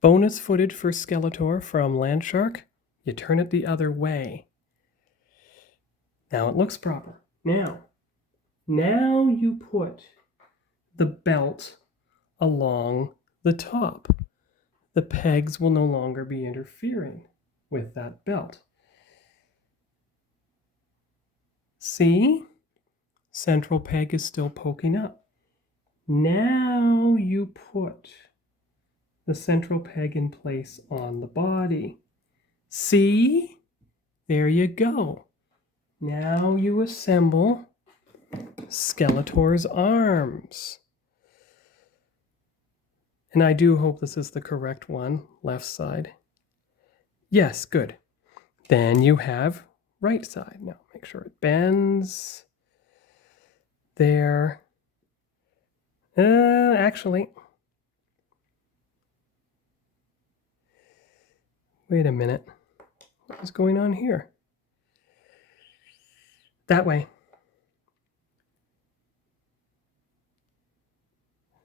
Bonus footage for Skeletor from Landshark. You turn it the other way. Now it looks proper. Now you put the belt along the top. The pegs will no longer be interfering with that belt. See? Central peg is still poking up. Now you put the central peg in place on the body. See? There you go. Now you assemble Skeletor's arms. And I do hope this is the correct one, left side. Yes, good. Then you have right side. Now make sure it bends. There. Actually, wait a minute. What is going on here? That way.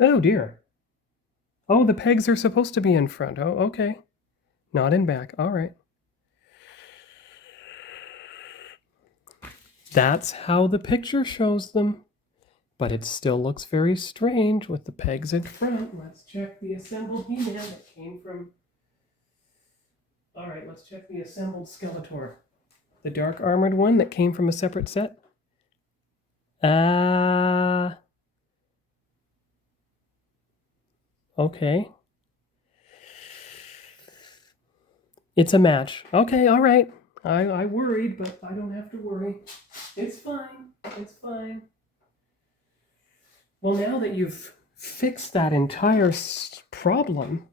Oh dear. Oh, the pegs are supposed to be in front. Oh, okay. Not in back. All right. That's how the picture shows them. But it still looks very strange with the pegs in front. Let's check the assembled He-Man that came from... All right, let's check the assembled Skeletor. The dark armored one that came from a separate set. Okay. It's a match. Okay, all right. I worried, but I don't have to worry. It's fine. It's fine. Well, now that you've fixed that entire problem,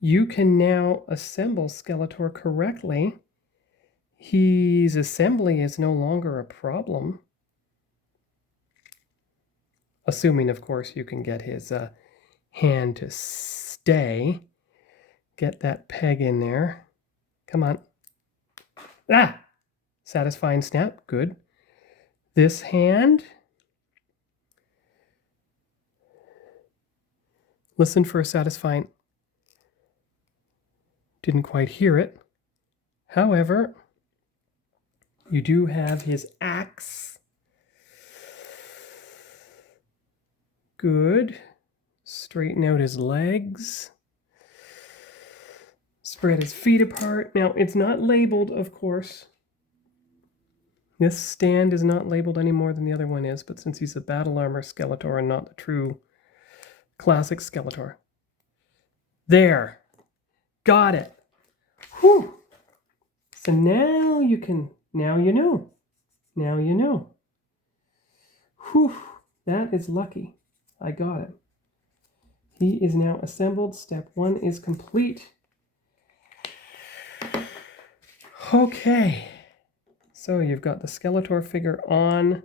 you can now assemble Skeletor correctly. His assembly is no longer a problem. Assuming, of course, you can get his hand to stay. Get that peg in there. Come on. Ah! Satisfying snap. Good. This hand. Listen for a satisfying. Didn't quite hear it. However, you do have his axe. Good. Straighten out his legs. Spread his feet apart. Now, it's not labeled, of course. This stand is not labeled any more than the other one is, but since he's a battle armor Skeletor and not the true classic Skeletor. There. Got it. Whew. So now you can, now you know. Now you know. Whew. That is lucky. I got it. He is now assembled. Step 1 is complete. Okay. So you've got the Skeletor figure on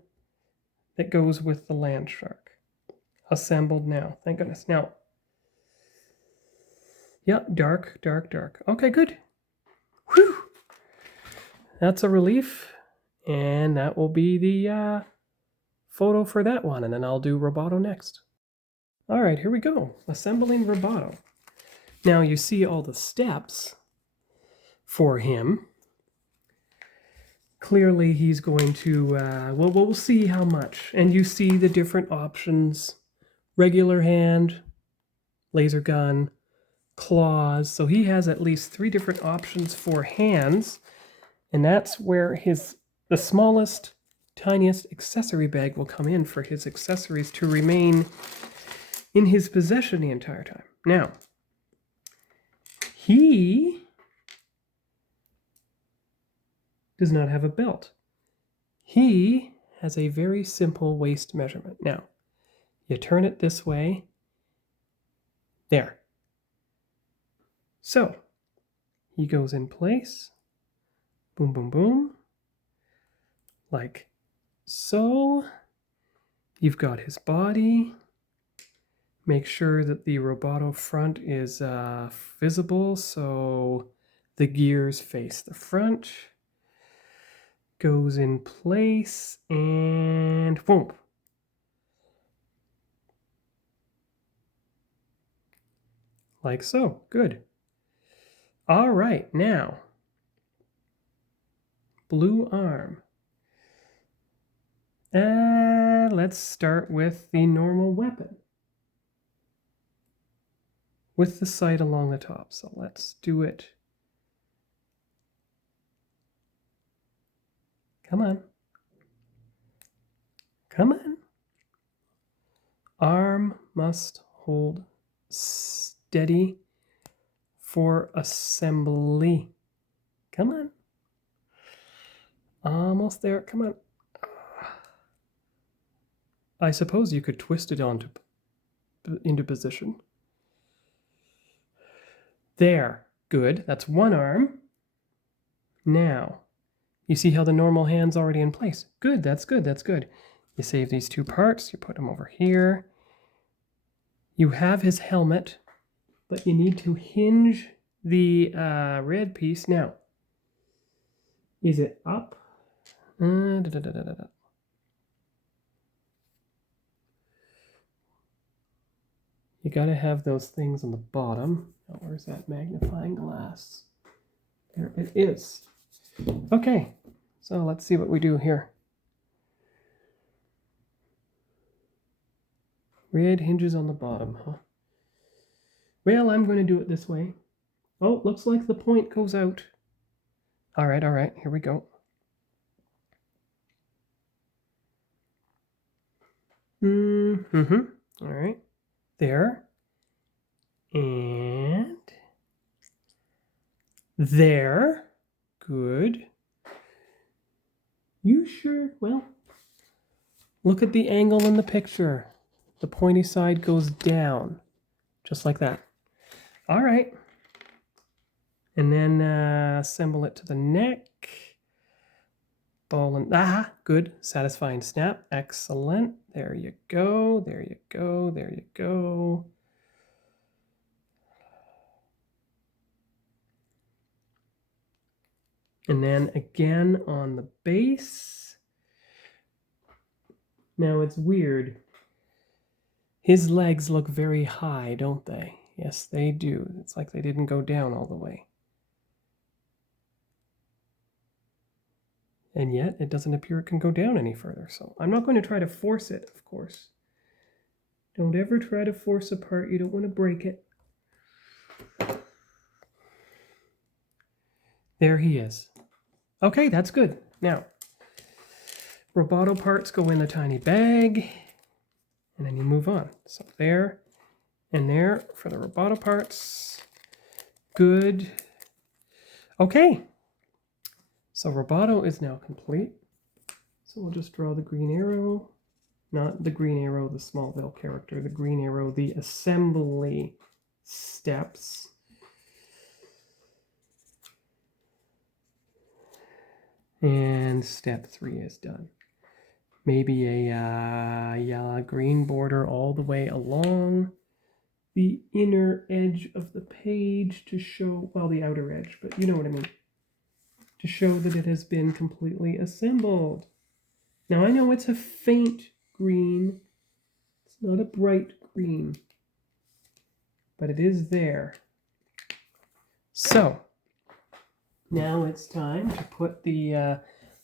that goes with the Landshark. Assembled now. Thank goodness. Now, yep, dark, dark, dark. Okay, good. Whew. That's a relief. And that will be the photo for that one. And then I'll do Roboto next. All right, here we go. Assembling Roboto. Now you see all the steps for him. Clearly he's going to, well, we'll see how much. And you see the different options. Regular hand, laser gun, claws. So he has at least 3 different options for hands. And that's where the smallest, tiniest accessory bag will come in for his accessories to remain in his possession the entire time. Now, he does not have a belt. He has a very simple waist measurement. Now, you turn it this way. There. So, he goes in place. Boom, boom, boom. Like so. You've got his body. Make sure that the Roboto front is visible so the gears face the front. Goes in place and boom. like so. Good. All right, now, blue arm. Let's start with the normal weapon, with the sight along the top. So let's do it. Come on. Come on. Arm must hold steady for assembly. Come on. Almost there. Come on. I suppose you could twist it into position. There. Good. That's one arm. Now, you see how the normal hand's already in place. Good. That's good. That's good. You save these two parts. You put them over here. You have his helmet, but you need to hinge the red piece. Now, is it up? You got to have those things on the bottom. Oh, where's that magnifying glass? There it is. Okay, so let's see what we do here. Red hinges on the bottom, huh? Well, I'm going to do it this way. Oh, looks like the point goes out. All right, here we go. All right, there. And there. Good. You sure? Well, look at the angle in the picture. The pointy side goes down, just like that. All right. And then assemble it to the neck. Ball and, good. Satisfying snap. Excellent. There you go. There you go. There you go. And then again on the base. Now it's weird. His legs look very high, don't they? Yes, they do. It's like they didn't go down all the way. And yet, it doesn't appear it can go down any further. So I'm not going to try to force it, of course. Don't ever try to force a part. You don't want to break it. There he is. Okay, that's good. Now, Roboto parts go in the tiny bag. And then you move on. So there and there for the Roboto parts. Good. Okay. So Roboto is now complete. So we'll just draw the green arrow. Not the green arrow, the Smallville character. The green arrow, the assembly steps. And step 3 is done. Maybe a green border all the way along the inner edge of the page to show, well, the outer edge, but you know what I mean, to show that it has been completely assembled. Now, I know it's a faint green. It's not a bright green, but it is there. So, now it's time to put the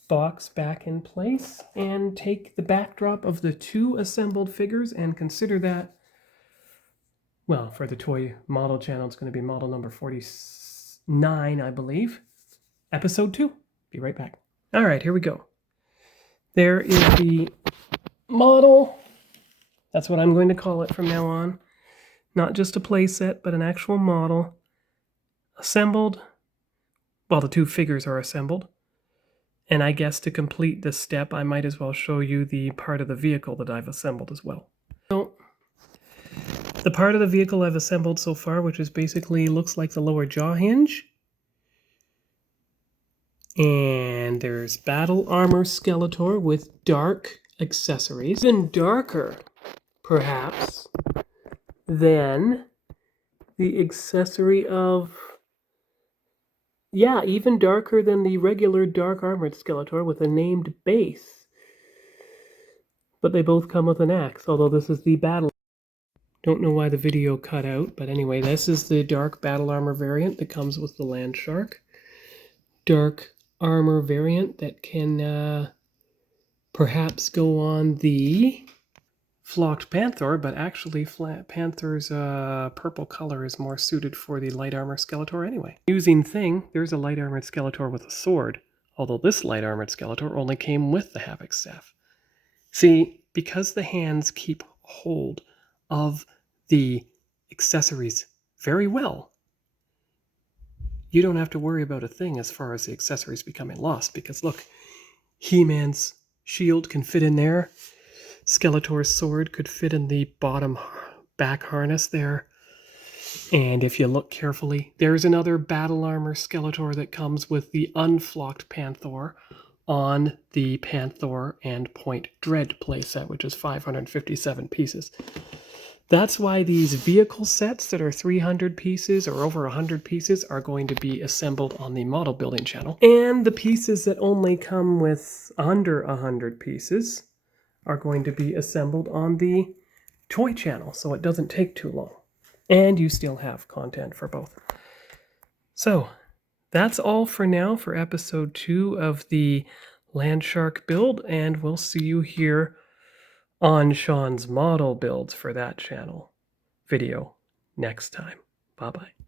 box back in place and take the backdrop of the 2 assembled figures and consider that, well, for the toy model channel, it's going to be model number 49, I believe. Episode 2. Be right back. All right, here we go. There is the model. That's what I'm going to call it from now on. Not just a play set, but an actual model. Assembled. Well, the 2 figures are assembled. And I guess to complete this step, I might as well show you the part of the vehicle that I've assembled as well. So, the part of the vehicle I've assembled so far, which is basically looks like the lower jaw hinge. And there's Battle Armor Skeletor with dark accessories. Even darker, perhaps, than the accessory of... Yeah, even darker than the regular Dark Armored Skeletor with a named base. But they both come with an axe, although this is the battle. Don't know why the video cut out, but anyway, this is the dark battle armor variant that comes with the Landshark. Dark armor variant that can perhaps go on the Flocked Panther, but actually Panther's purple color is more suited for the light armor Skeletor anyway. Using thing, there's a light armored Skeletor with a sword, although this light armored Skeletor only came with the Havoc Staff. See, because the hands keep hold of the accessories very well, you don't have to worry about a thing as far as the accessories becoming lost, because look, He-Man's shield can fit in there. Skeletor's sword could fit in the bottom back harness there. And if you look carefully, there's another battle armor Skeletor that comes with the unflocked Panther on the Panther and Point Dread playset, which is 557 pieces. That's why these vehicle sets that are 300 pieces or over 100 pieces are going to be assembled on the model building channel. And the pieces that only come with under 100 pieces are going to be assembled on the toy channel, so it doesn't take too long. And you still have content for both. So that's all for now for episode 2 of the Landshark build, and we'll see you here on Sean's model builds for that channel video next time. Bye-bye.